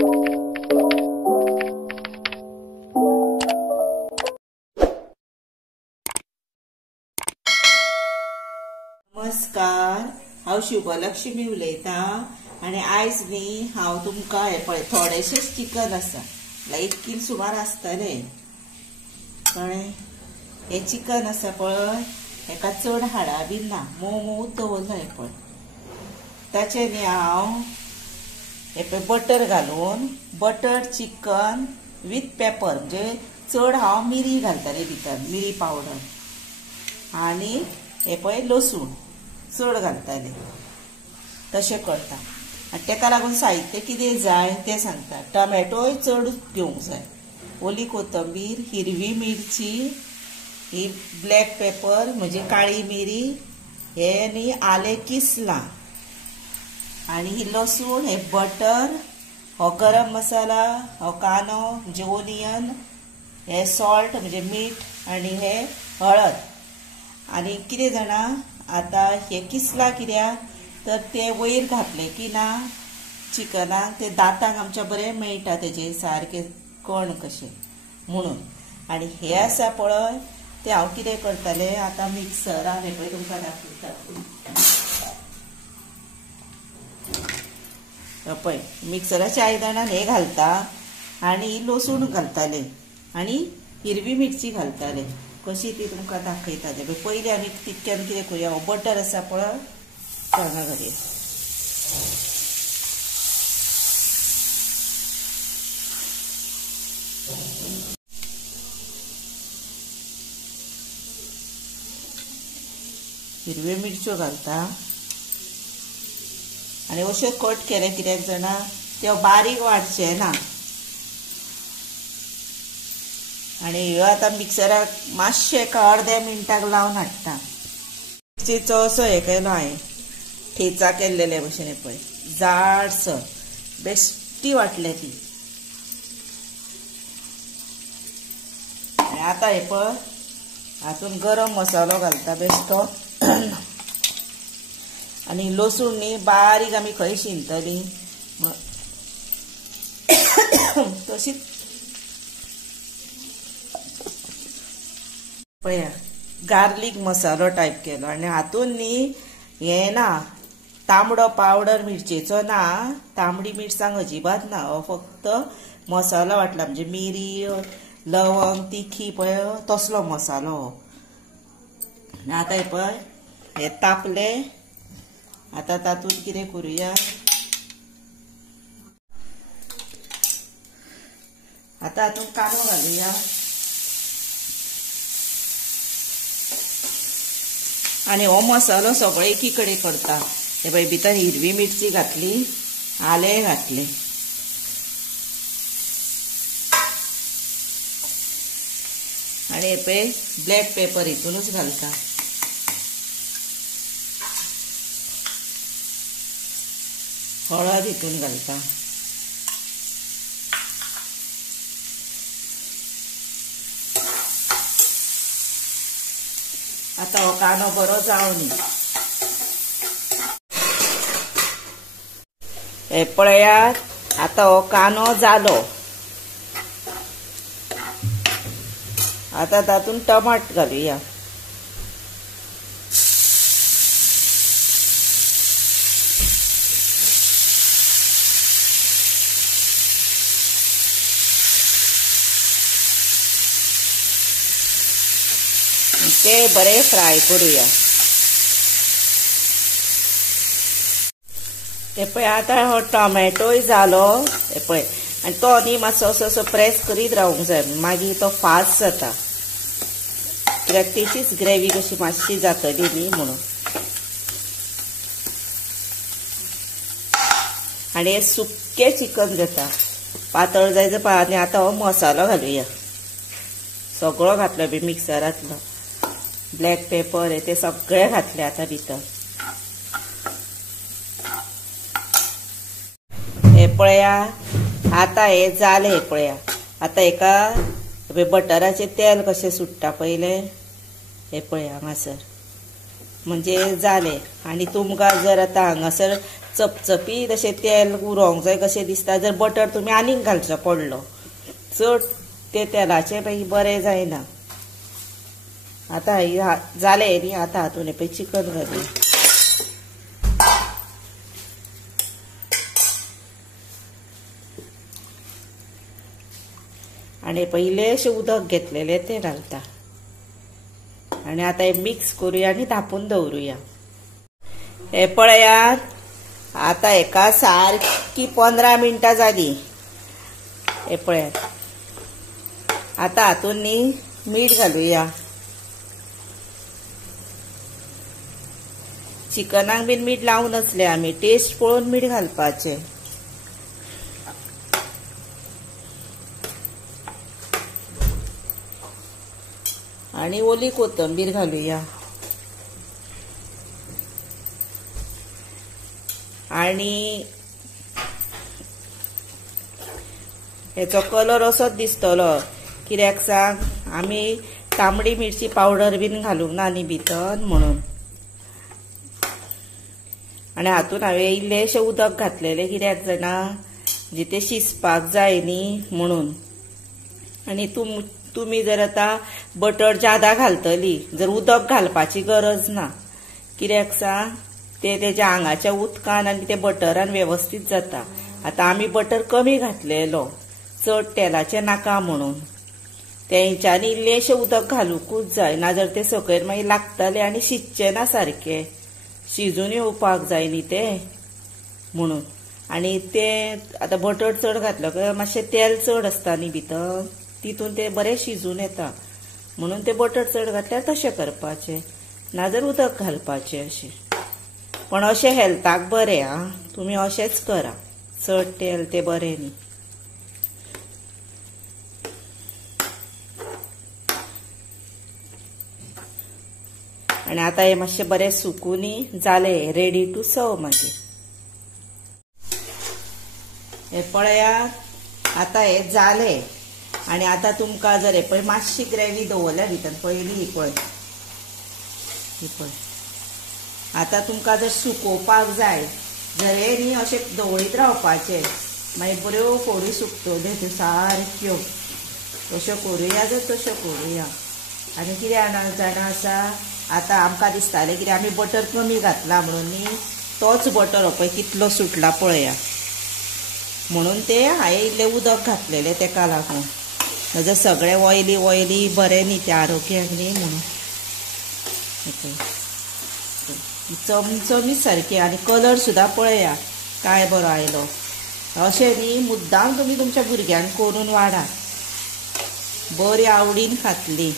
नमस्कार, हांव शुभलक्ष्मी उलयता आनी आयज न्ही हांव तुमकां हे पळय थोडेशेच चिकन आसा, लायक 1 किल सुमार आसतले कळ्ळें। हे चिकन आसा पळय हेका चड हाडा बीन ना, मोव मोव दवरला हे पळय। ताचे न्ही हांव हे पळय बटर घालून बटर चिकन विथ पेपर म्हणजे चड हांव मिरी घालतलें भितर, मिरी पावडर आनी हे पळय लसूण चड घालतलें, तशें करता। आनी तेका लागून साहित्य कितें जाय तें सांगता। टमॅटोय चड घेवंक जाय, ओली कोथंबीर, हिरवी मिरची, ही ब्लॅक पेपर म्हणजे काळी मिरी, हे न्ही आलें किसलां आनी ही लसूण, हे बटर, हो गरम मसाला, हो कांदो म्हणजे ओनियन, हे सॉल्ट म्हणजे मीठ आनी हे हळद। आनी कितें जाणा आतां हे किसलां कित्याक तर ते वयर घातले की ना चिकनाक ते दांताक आमच्या बरें मेळटा, तेजे सारके कण कशे म्हणून। आनी हे आसा पळय ते हांव कितें करतलें आतां मिक्सरान हे पळय तुमकां दाखयता पळय, मिक्सराच्या आयदनान हे घालता आनी लसूण घालताले आनी हिरवी मिरची घालताले, कशी ती तुमकां दाखयता। ते पयलीं आमी तितक्यान कितें करुया, हो बटर आसा पळय तो हांगा घालुया। हिरव्यो मिरच्यो घालता आनी अशें कट केलें कित्याक जाणा ते बारीक वाटचे ना। आनी ह्यो आतां मिक्सराक मातशें एका अर्द्या मिनटाक लावन हाडटा। मिरचीचो असो हे केलो हांवें, ठेचा केल्लेले भशेन हे पळय जाडसर बेश्टी वाटले ती। आनी आतां हे पळय हातून गरम मसालो घालता बेश्टो आनी लसूण न्ही बारीक आमी खंय शिनतली तशीच पळया गार्लीक मसालो टायप केलो आनी हातून न्ही हे ना तांबडो पावडर मिरचेचो ना, तांबडी मिरसांग अजिबात ना, हो फक्त मसालो वाटला म्हणजे मिरी, लवंग, तिखी पळय तसलो मसालो हो। आतां हे पळय हे तापले, आतां तातूंत कितें करुया, आतां हातूंत कांदो घालुया आनी हो मसालो सगळो एकी कडेन करता। हे पळय भितर हिरवी मिरची घातली, आलें घातलें आनी हे पळय ब्लॅक पेपर हितूनच घालता। हळद हितून घालता आतां हो कांदो बरो जावनी। हे पळयात आतां हो कांदो जालो, आतां तातूंत टमाट घालुया। ते बरे फ्राय करुया। हे पळय आतां हो टोमॅटोय जालो, हे पळय आनी तो न्ही मातसो असो प्रेस करीत रावूंक जाय, मागीर तो फास्ट जाता कित्याक तेचीच ग्रेवी कशी मातशी जातली न्ही म्हणून। आनी हे सुक्कें चिकन जाता, पातळ जाय जाल्यार आनी आतां हो मसालो घालुया, सगळो घातलो बी मिक्सरांतलो, ब्लॅक पेपर हे ते सगळे घातले आतां भितर। हे पळया आतां हे जाले, हे पळया आतां हेका बटराचें तेल कशें सुट्टा पयले, हे पळया हांगासर म्हणजे जाले। आनी तुमकां जर आतां हांगासर चपचपीत अशें तेल उरोंक जाय कशें दिसता. जर बटर तुमी आनीक घालचो पडलो चड ते तेलाचें मागीर बरें जायना. आतां जालें न्ही, आतां हातूंत हे पळय चिकन घालूया. आनी पयलेशें उदक घेतलेलें तें घालता आनी आतां हें मिक्स करूया आनी धांपून दवरुया. हे पळयात, आतां हेका सारकी 15 मिनटां जालीं. हे पळयात, आतां हातूंत न्ही मीठ घालुया. चिकनाक बीन मीठ लावन आसलें आमी, टेस्ट पळोवन मीठ घालपाचें. आनी ओली कोथंबीर घालुया. आनी हेचो कलर असोच दिसतलो कित्याक सांग, आमी तांबडी मिरची पावडर बीन घालूंक ना न्ही भितर म्हणून. आनी हातूंत हांवें इल्लेशें उदक घातलेलें कित्याक जाणा, म्हणजे तें शिजपाक जाय न्ही म्हणून. आनी तुमी जर आतां बटर ज्यादा घालतली, जर उदक घालपाची गरज ना. कित्याक सांग, ते तेज्या आंगाच्या उदकान आनी ते बटरान वेवस्थीत जाता. आतां आमी बटर कमी घातलेलो, चड तेलाचें नाका म्हणून. तेंच्यांनी इल्लेशें उदक घालूंकूच जाय, नाजाल्यार ते सकयल मागीर लागतले आनी शिजचे ना सारके. शिजून येवपाक जाय न्ही ते म्हणून. आनी ते आतां बटर चड घातलो काय मातशें तेल चड आसता न्ही भितर, तितून ते बरें शिजून येता म्हणून ते बटर चड घातल्यार तशें करपाचें, नाजाल्यार उदक घालपाचें अशें. पण अशें हेल्थाक बरें आं, तुमी अशेंच करा. चड तेल तें बरें न्ही. आनी आतां हें मातशें बरें सुकून जालें, रेडी टू सर्व. मागीर हे पळयात, आतां हें जालें. आनी आतां तुमकां जर हे पळय मातशी ग्रेवी दवरल्या भितर पयली ही पळय, आतां तुमकां जर सुकोवपाक जाय जर हे न्ही अशें दवळीत रावपाचें, मागीर बऱ्यो फोडी सुकतल्यो त्यो सारक्यो. तश्यो करुया जर तश्यो करुया. आनी कितें जाणा आसा, आतां आमकां दिसतालें कितें आमी बटर कमी घातला म्हणून न्ही, तोच बटर हो पळय कितलो सुटला पळया. म्हणून ते हांवें इल्लें उदक घातलेलें तेका लागून. नाजाल्यार सगळें ऑयली बरें न्ही तें आरोग्याक न्ही म्हणून. चमचमीत सारकी. आनी कलर सुद्दां पळया काय बरो आयलो. अशें न्ही मुद्दाम तुमी तुमच्या भुरग्यांक करून वाडा, बरी आवडीन खातली.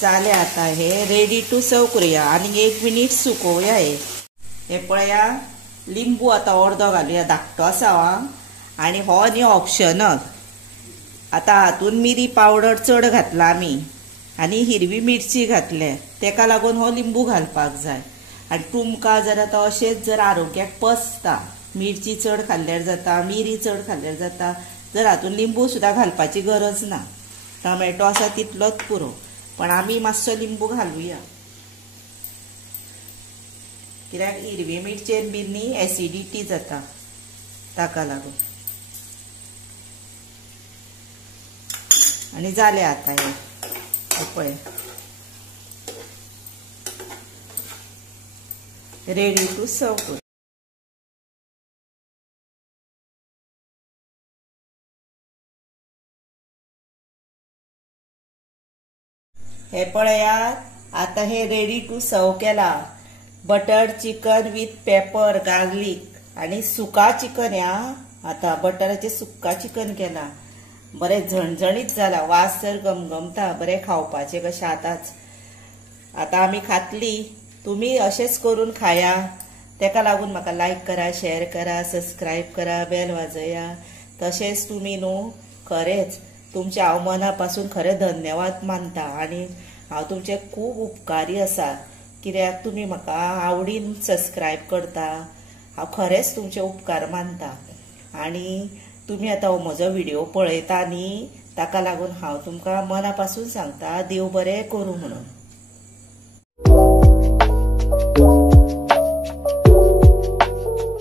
जालें आतां हे रेडी टू सर्व करुया. आनी 1 मिनीट सुकोवया. हे पळया, लिंबू आतां अर्दो घालुया, धाकटो आसा आं. आनी हो न्ही ऑप्शनल. आतां हातून मिरी पावडर चड घातला आमी आनी हिरवी मिरची घातल्या, तेका लागून हो लिंबू घालपाक जाय. आनी तुमकां जर आतां अशेंच जर आरोग्याक पचता, मिरची चड खाल्ल्यार जाता, मिरी चड खाल्ल्यार जाता, जर हातून लिंबू सुद्दां घालपाची गरज ना. टोमॅटो आसा तितलोच पुरो, पण आमी मातसो लिंबू घालुया. कित्याक हिरवी मिरचेन बी न्ही एसिडिटी जाता, ताका लागून. आनी जालें आतां हे पळय रेडी टू सर्व कर. हे पळयात, आतां हे रेडी टू सर्व केला. Butter chicken with paper garlic आनी सुका चिकन. आतां बटराचें सुक्का चिकन केला, बरें झणझणीत जाला. वास तर गमगमता, बरें खावपाचें कशें आतांच. आतां आमी खातली, तुमी अशेंच करून खाया. तेका लागून म्हाका लायक करा, शेअर करा, सबस्क्रायब करा, बेल वाजया. तशेंच तुमी न्हू खरेंच तुमचे हांव मना पासून खरें धन्यवाद मानता. आनी हांव तुमचे खूब उपकारी आसा, कित्याक तुमी म्हाका आवडीन सबस्क्रायब करता. हांव खरेंच तुमचे उपकार मानता. आनी तुमी आतां हो म्हजो व्हिडिओ पळयता न्ही, ताका लागून हांव तुमकां मना पासून सांगता, देव बरें करूं म्हणून.